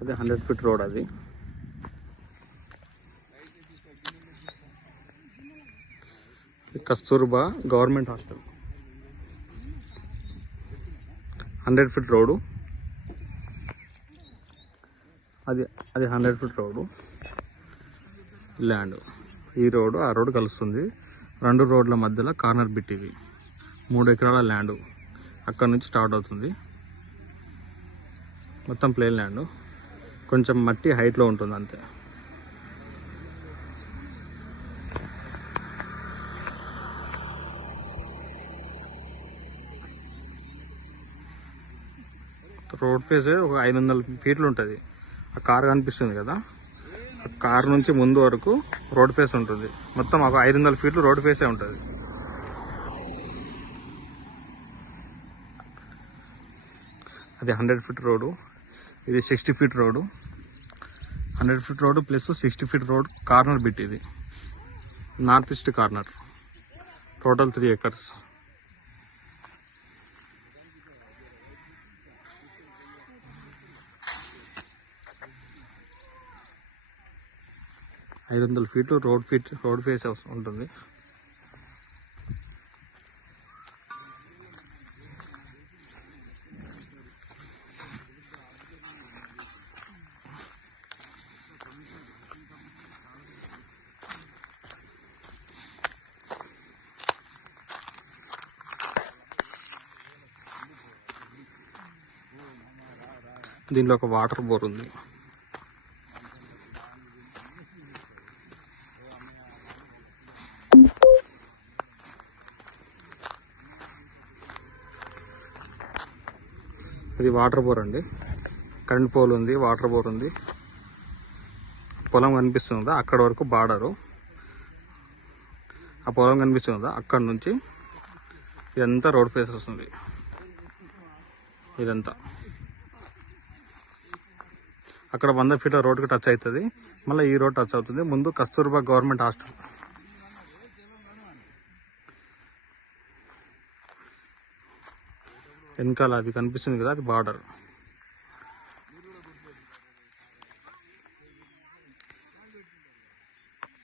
అదే 100 feet road. అది Kasturba government hostel. 100 feet road అది. 100 ఫీట్ రోడ్డు ల్యాండ్. ఈ రోడ్డు ఆ రోడ్డు కలుస్తుంది. 2 రోడ్ల మధ్యలో కార్నర్ బిట్. ఇది 3 ఎకరాల ల్యాండ్. అక్కడ నుంచి స్టార్ట్ అవుతుంది. మొత్తం ప్లేన్ ల్యాండ్. కొంచెం మట్టి హైట్లో ఉంటుంది అంతే. రోడ్ ఫేస్ ఒక 500 ఫీట్లు ఉంటుంది. ఆ కార్ కనిపిస్తుంది కదా, ఆ కార్ నుంచి ముందు వరకు రోడ్ ఫేస్ ఉంటుంది. మొత్తం ఒక 500 ఫీట్లు రోడ్ ఫేసే ఉంటుంది. అది 100 ఫీట్ రోడ్డు. ఇది 60 feet road. 100 feet road plus 60 feet road corner bit. ఇది north east corner. Total 3 acres. ఫీట్లు రోడ్ ఫేస్ ఉంటుంది. దీనిలో ఒక వాటర్ బోర్ ఉంది. ఇది వాటర్ బోర్ అండి. కరెంట్ పోల్ ఉంది, వాటర్ బోర్ ఉంది. పొలం కనిపిస్తుందా అక్కడ వరకు బార్డరు. ఆ పొలం కనిపిస్తుందా అక్కడ నుంచి ఇదంతా రోడ్ ఫేస్ వస్తుంది. ఇదంతా అక్కడ 100 ఫీట్ల రోడ్కి టచ్ అవుతుంది. మళ్ళీ ఈ రోడ్ టచ్ అవుతుంది. ముందు కస్తూర్బా గవర్నమెంట్ హాస్టల్. వెనకాల అది కనిపిస్తుంది కదా, అది బార్డర్.